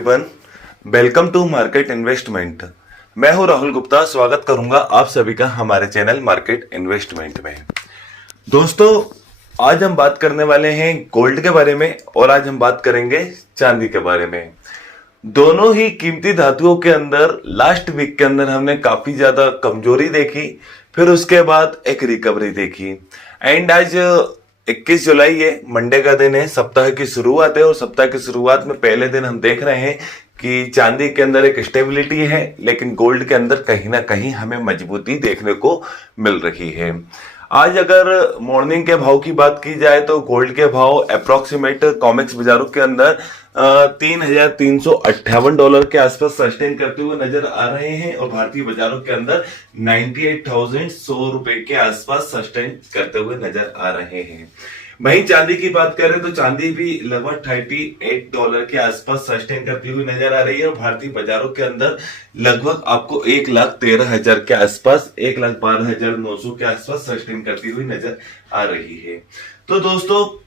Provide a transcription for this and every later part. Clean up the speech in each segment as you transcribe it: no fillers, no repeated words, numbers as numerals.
Everyone, welcome to market investment. मैं हूं राहुल गुप्ता। स्वागत करूंगा आप सभी का हमारे चैनल मार्केट इन्वेस्टमेंट में। दोस्तों, आज हम बात करने वाले हैं गोल्ड के बारे में और आज हम बात करेंगे चांदी के बारे में। दोनों ही कीमती धातुओं के अंदर लास्ट वीक के अंदर हमने काफी ज्यादा कमजोरी देखी, फिर उसके बाद एक रिकवरी देखी एंड आज 21 जुलाई है, मंडे का दिन है, सप्ताह की शुरुआत है और सप्ताह की शुरुआत में पहले दिन हम देख रहे हैं कि चांदी के अंदर एक स्टेबिलिटी है, लेकिन गोल्ड के अंदर कहीं ना कहीं हमें मजबूती देखने को मिल रही है। आज अगर मॉर्निंग के भाव की बात की जाए तो गोल्ड के भाव अप्रोक्सीमेट कॉमेक्स बाजारों के अंदर $3,358 के आसपास सस्टेन करते हुए नजर आ रहे हैं और भारतीय बाजारों के अंदर 98,100 रुपए के आसपास सस्टेन करते हुए नजर आ रहे हैं। वहीं चांदी की बात करें तो चांदी भी लगभग $38 के आसपास सस्टेन करती हुई नजर आ रही है और भारतीय बाजारों के अंदर लगभग आपको 1,13,000 के आसपास, 1,12,900 के आसपास सस्टेन करती हुई नजर आ रही है। तो दोस्तों,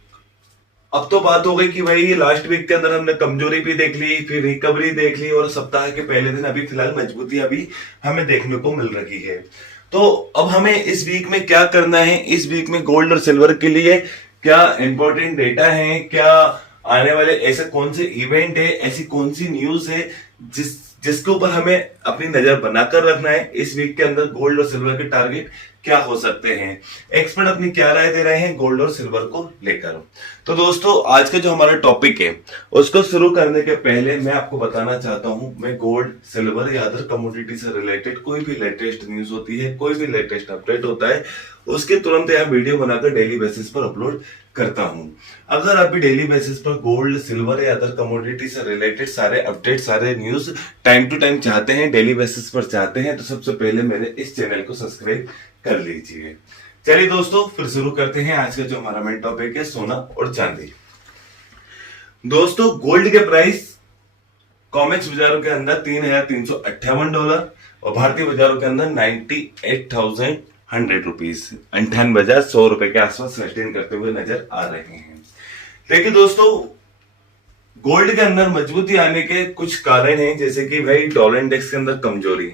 अब तो बात हो गई कि भाई लास्ट वीक के अंदर हमने कमजोरी भी देख ली, फिर रिकवरी देख ली और सप्ताह के पहले दिन अभी फिलहाल मजबूती अभी हमें देखने को मिल रही है। तो अब हमें इस वीक में क्या करना है, इस वीक में गोल्ड और सिल्वर के लिए क्या इंपॉर्टेंट डेटा है, क्या आने वाले ऐसे कौन से इवेंट है, ऐसी कौन सी न्यूज है जिसके ऊपर हमें अपनी नजर बनाकर रखना है। इस वीक के अंदर गोल्ड और सिल्वर के टारगेट क्या हो सकते हैं, एक्सपर्ट अपनी क्या राय दे रहे हैं गोल्ड और सिल्वर को लेकर। तो दोस्तों, आज का जो हमारा टॉपिक है उसको शुरू करने के पहले मैं आपको बताना चाहता हूं, मैं गोल्ड, सिल्वर या अदर कमोडिटी से रिलेटेड कोई भी लेटेस्ट न्यूज होती है, कोई भी लेटेस्ट अपडेट होता है, उसके तुरंत यह वीडियो बनाकर डेली बेसिस पर अपलोड करता हूं। अगर आप भी डेली बेसिस पर गोल्ड, सिल्वर या अदर कमोडिटी से रिलेटेड सारे अपडेट, सारे न्यूज टाइम टू टाइम चाहते हैं, डेली बेसिस पर चाहते हैं, तो सबसे पहले मेरे इस चैनल को सब्सक्राइब कर लीजिए। चलिए दोस्तों, फिर शुरू करते हैं आज का जो हमारा मेन टॉपिक है, सोना और चांदी। दोस्तों, गोल्ड के प्राइस कॉमेक्स बाजारों के अंदर $3,358 और भारतीय बाजारों के अंदर 98,100 रुपीज, 98,100 रुपए के आसपास सस्टेन करते हुए नजर आ रहे हैं। लेकिन दोस्तों, गोल्ड के अंदर मजबूती आने के कुछ कारण हैं, जैसे कि भाई डॉलर इंडेक्स के अंदर कमजोरी।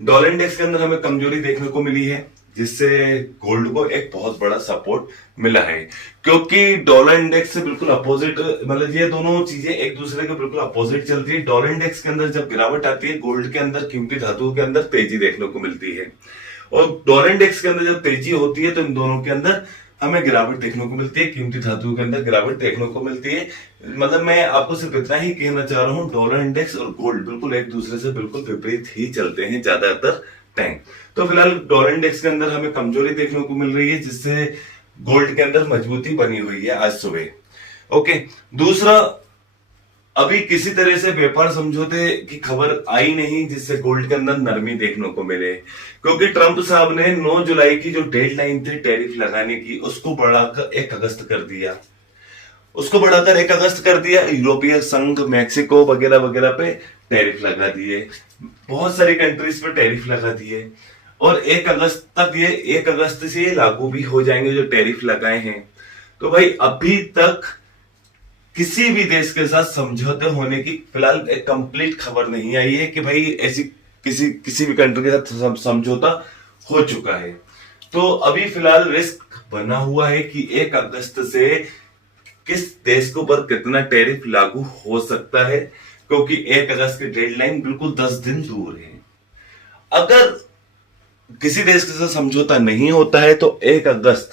डॉलर इंडेक्स के अंदर हमें कमजोरी देखने को मिली है, जिससे गोल्ड को एक बहुत बड़ा सपोर्ट मिला है, क्योंकि डॉलर इंडेक्स से बिल्कुल अपोजिट, मतलब ये दोनों चीजें एक दूसरे के बिल्कुल अपोजिट चलती है। डॉलर इंडेक्स के अंदर जब गिरावट आती है, गोल्ड के अंदर कीमती धातुओं के अंदर तेजी देखने को मिलती है, और डॉलर इंडेक्स के अंदर जब तेजी होती है तो इन दोनों के अंदर हमें गिरावट देखने को मिलती है, कीमती धातुओं के अंदर गिरावट देखने को मिलती है। मतलब मैं आपको सिर्फ इतना ही कहना चाह रहा हूं, डॉलर इंडेक्स और गोल्ड बिल्कुल एक दूसरे से बिल्कुल विपरीत ही चलते हैं ज्यादातर टाइम। तो फिलहाल डॉलर इंडेक्स के अंदर हमें कमजोरी देखने को मिल रही है, जिससे गोल्ड के अंदर मजबूती बनी हुई है आज सुबह। ओके, दूसरा, अभी किसी तरह से व्यापार समझौते की खबर आई नहीं जिससे गोल्ड के अंदर नरमी देखने को मिले, क्योंकि ट्रंप साहब ने 9 जुलाई की जो डेडलाइन थी टैरिफ लगाने की, उसको बढ़ाकर 1 अगस्त कर दिया। यूरोपीय संघ, मैक्सिको वगैरह वगैरह पे टैरिफ लगा दिए, बहुत सारी कंट्रीज पे टैरिफ लगा दिए और 1 अगस्त तक, ये 1 अगस्त से ये लागू भी हो जाएंगे जो टैरिफ लगाए हैं। तो भाई अभी तक किसी भी देश के साथ समझौते होने की फिलहाल एक कंप्लीट खबर नहीं आई है कि भाई ऐसी किसी भी कंट्री के साथ समझौता हो चुका है। तो अभी फिलहाल रिस्क बना हुआ है कि 1 अगस्त से किस देश के ऊपर कितना टैरिफ लागू हो सकता है, क्योंकि 1 अगस्त की डेडलाइन बिल्कुल 10 दिन दूर है। अगर किसी देश के साथ समझौता नहीं होता है तो 1 अगस्त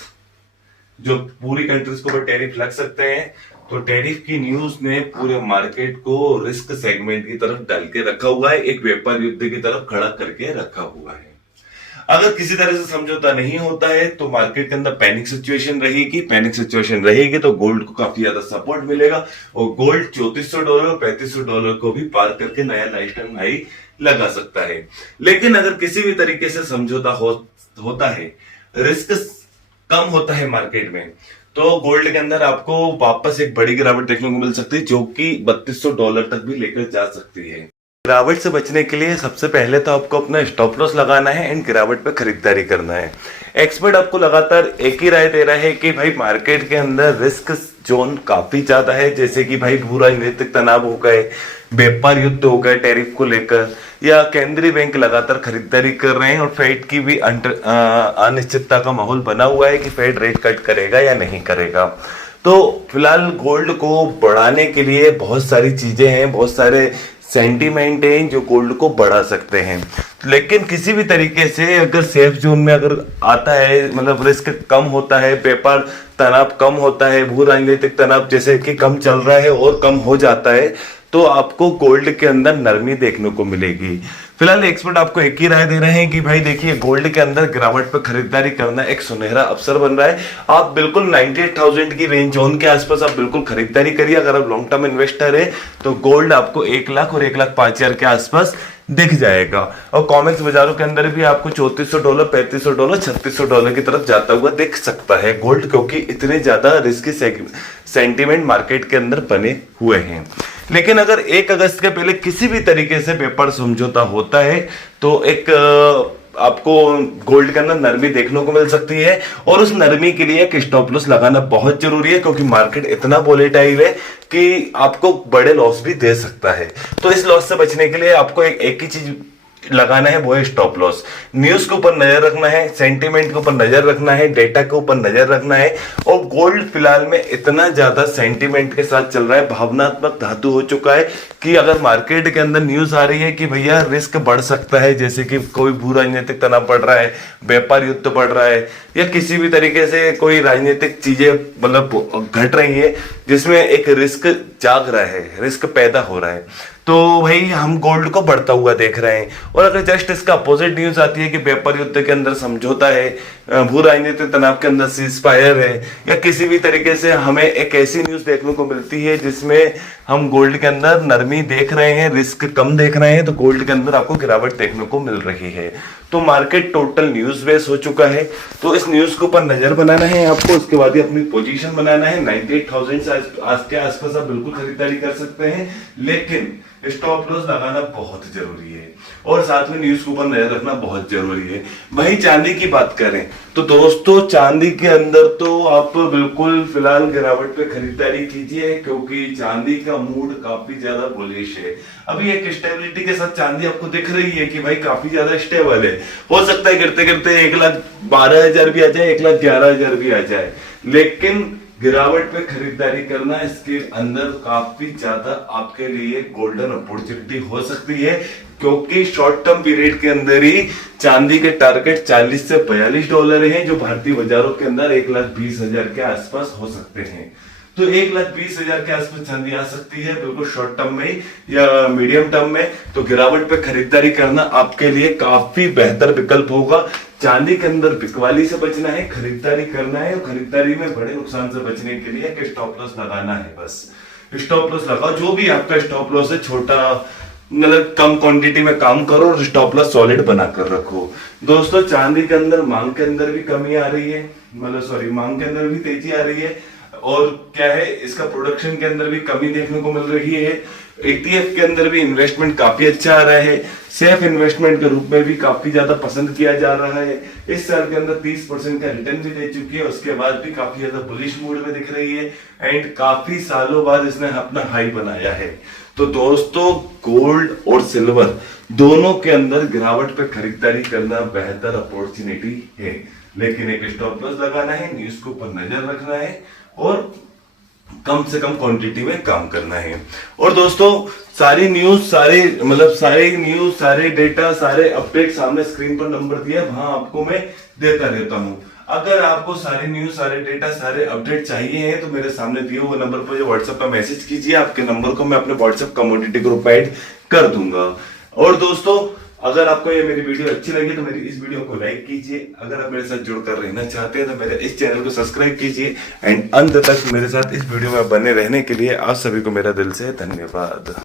जो पूरी कंट्रीज के ऊपर टैरिफ लग सकते हैं, तो टैरिफ की न्यूज ने पूरे मार्केट को रिस्क सेगमेंट की तरफ डाल के रखा हुआ है, एक व्यापार युद्ध की तरफ खड़ा करके रखा हुआ है। अगर किसी तरह से समझौता नहीं होता है तो मार्केट के अंदर पैनिक सिचुएशन रहेगी तो गोल्ड को काफी ज्यादा सपोर्ट मिलेगा और गोल्ड $3400 और $3500 को भी पार करके नया लाइफ टाइम हाई लगा सकता है। लेकिन अगर किसी भी तरीके से समझौता होता है, रिस्क कम होता है मार्केट में, तो गोल्ड के अंदर आपको वापस एक बड़ी गिरावट देखने को मिल सकती है, जो कि $3200 तक भी लेकर जा सकती है। गिरावट से बचने के लिए सबसे पहले तो आपको अपना स्टॉप लॉस लगाना है एंड गिरावट पे खरीदारी करना है। एक्सपर्ट आपको लगातार एक ही राय दे रहा है कि भाई मार्केट के अंदर रिस्क जोन काफी ज्यादा है, जैसे कि भाई भू राजनीतिक तनाव हो गए, व्यापार युद्ध हो गए टैरिफ को लेकर, या केंद्रीय बैंक लगातार खरीदारी कर रहे हैं और फेड की भी अनिश्चितता का माहौल बना हुआ है कि फेड रेट कट करेगा या नहीं करेगा। तो फिलहाल गोल्ड को बढ़ाने के लिए बहुत सारी चीजें हैं, बहुत सारे सेंटीमेंट हैं जो गोल्ड को बढ़ा सकते हैं, लेकिन किसी भी तरीके से अगर सेफ जोन में अगर आता है, मतलब रिस्क कम होता है, व्यापार तनाव कम होता है, भू राजनीतिक तनाव जैसे कि कम चल रहा है और कम हो जाता है, तो आपको गोल्ड के अंदर नरमी देखने को मिलेगी। फिलहाल एक्सपर्ट आपको एक ही राय दे रहे हैं कि भाई देखिए गोल्ड के अंदर गिरावट पर खरीदारी करना एक सुनहरा अवसर बन रहा है। आप बिल्कुल 98,000 की रेंज जोन के आसपास आप बिल्कुल खरीदारी करिए। अगर आप लॉन्ग टर्म इन्वेस्टर है तो गोल्ड आपको 1 लाख और 1,05,000 के आसपास दिख जाएगा। और कॉमेक्स बाजारों के अंदर भी आपको $3400, $3500, $3600 की तरफ जाता हुआ दिख सकता है गोल्ड, क्योंकि इतने ज्यादा रिस्की सेंटीमेंट मार्केट के अंदर बने हुए हैं। लेकिन अगर 1 अगस्त के पहले किसी भी तरीके से व्यापार समझौता होता है तो एक आपको गोल्ड के अंदर नरमी देखने को मिल सकती है, और उस नरमी के लिए एक स्टॉप लॉस लगाना बहुत जरूरी है, क्योंकि मार्केट इतना वोलेटाइल है कि आपको बड़े लॉस भी दे सकता है। तो इस लॉस से बचने के लिए आपको एक ही चीज लगाना है, वो है स्टॉप लॉस। न्यूज के ऊपर नजर रखना है, सेंटीमेंट के ऊपर नजर रखना है, डेटा के ऊपर नजर रखना है। और गोल्ड फिलहाल में इतना ज्यादा सेंटीमेंट के साथ चल रहा है, भावनात्मक धातु हो चुका है कि अगर मार्केट के अंदर न्यूज आ रही है कि भैया रिस्क बढ़ सकता है, जैसे कि कोई भू राजनीतिक तनाव बढ़ रहा है, व्यापार युद्ध बढ़ रहा है, या किसी भी तरीके से कोई राजनीतिक चीजें मतलब घट रही है जिसमें एक रिस्क जाग रहा है, रिस्क पैदा हो रहा है, तो भाई हम गोल्ड को बढ़ता हुआ देख रहे हैं। और अगर जस्ट इसका अपोजिट न्यूज आती है कि व्यापार युद्ध के अंदर समझौता है, भू राजनीतिक तनाव के अंदर सीजफायर है, या किसी भी तरीके से हमें एक ऐसी न्यूज देखने को मिलती है जिसमें हम गोल्ड के अंदर नरमी देख रहे हैं, रिस्क कम देख रहे हैं, तो गोल्ड के अंदर आपको गिरावट देखने को मिल रही है। तो मार्केट टोटल न्यूज बेस हो चुका है, तो इस न्यूज के ऊपर नजर बनाना है आपको। उसके बाद ही अपनी पोजीशन बनाना है। 98,000 से आज के आसपास आप बिल्कुल खरीदारी कर सकते हैं, लेकिन स्टॉप लॉस लगाना बहुत जरूरी है और साथ में न्यूज के ऊपर नजर रखना बहुत जरूरी है। वहीं चांदी की बात करें तो दोस्तों चांदी के अंदर तो आप बिल्कुल फिलहाल गिरावट पे खरीदारी कीजिए, क्योंकि चांदी का मूड काफी ज्यादा बुलिश है। अभी एक स्टेबिलिटी के साथ चांदी आपको दिख रही है कि भाई काफी ज्यादा स्टेबल है। हो सकता है गिरते गिरते 1,12,000 भी आ जाए, 1,11,000 भी आ जाए, लेकिन गिरावट पे खरीदारी करना इसके अंदर काफी ज्यादा आपके लिए गोल्डन अपॉर्चुनिटी हो सकती है, क्योंकि शॉर्ट टर्म पीरियड के अंदर ही चांदी के टारगेट $40 से $42 हैं, जो भारतीय बाजारों के अंदर 1,20,000 के आसपास हो सकते हैं। तो 1,20,000 के आसपास चांदी आ सकती है बिल्कुल शॉर्ट टर्म में या मीडियम टर्म में। तो गिरावट पे खरीदारी करना आपके लिए काफी बेहतर विकल्प होगा। चांदी के अंदर बिकवाली से बचना है, खरीदारी करना है, और खरीदारी में बड़े नुकसान से बचने के लिए एक स्टॉप लॉस लगाना है। बस स्टॉप लॉस लगाओ, जो भी आपका स्टॉप लॉस है, छोटा मतलब कम क्वांटिटी में काम करो और स्टॉप लॉस सॉलिड बना कर रखो। दोस्तों चांदी के अंदर मांग के अंदर भी कमी आ रही है, मांग के अंदर भी तेजी आ रही है, और क्या है इसका प्रोडक्शन के अंदर भी कमी देखने को मिल रही है। ETF के अंदर भी इन्वेस्टमेंट काफी अच्छा आ रहा है, सेफ इन्वेस्टमेंट के रूप में भी काफी ज्यादा पसंद किया जा रहा है। इस साल के अंदर 30% का रिटर्न भी दे चुकी है, उसके बाद भी काफी ज्यादा बुलिश मूड में दिख रही है, एंड काफी सालों बाद इसने अपना हाई बनाया है। तो दोस्तों गोल्ड और सिल्वर दोनों के अंदर गिरावट पे खरीदारी करना बेहतर अपॉर्चुनिटी है, लेकिन एक स्टॉप लॉस लगाना है, न्यूज के ऊपर नजर रखना है और कम से कम क्वांटिटी में काम करना है। और दोस्तों सारी न्यूज सारे डेटा सारे अपडेट सामने स्क्रीन पर नंबर दिया, वहां आपको मैं देता रहता हूं। अगर आपको सारी न्यूज सारे डेटा सारे अपडेट चाहिए हैं तो मेरे सामने दिए हुए नंबर पर जो व्हाट्सएप पे मैसेज कीजिए, आपके नंबर को मैं अपने व्हाट्सएप कम्युनिटी ग्रुप में ऐड कर दूंगा। और दोस्तों अगर आपको ये मेरी वीडियो अच्छी लगी तो मेरी इस वीडियो को लाइक कीजिए। अगर आप मेरे साथ जुड़कर रहना चाहते हैं तो मेरे इस चैनल को सब्सक्राइब कीजिए, एंड अंत तक मेरे साथ इस वीडियो में बने रहने के लिए आप सभी को मेरा दिल से धन्यवाद।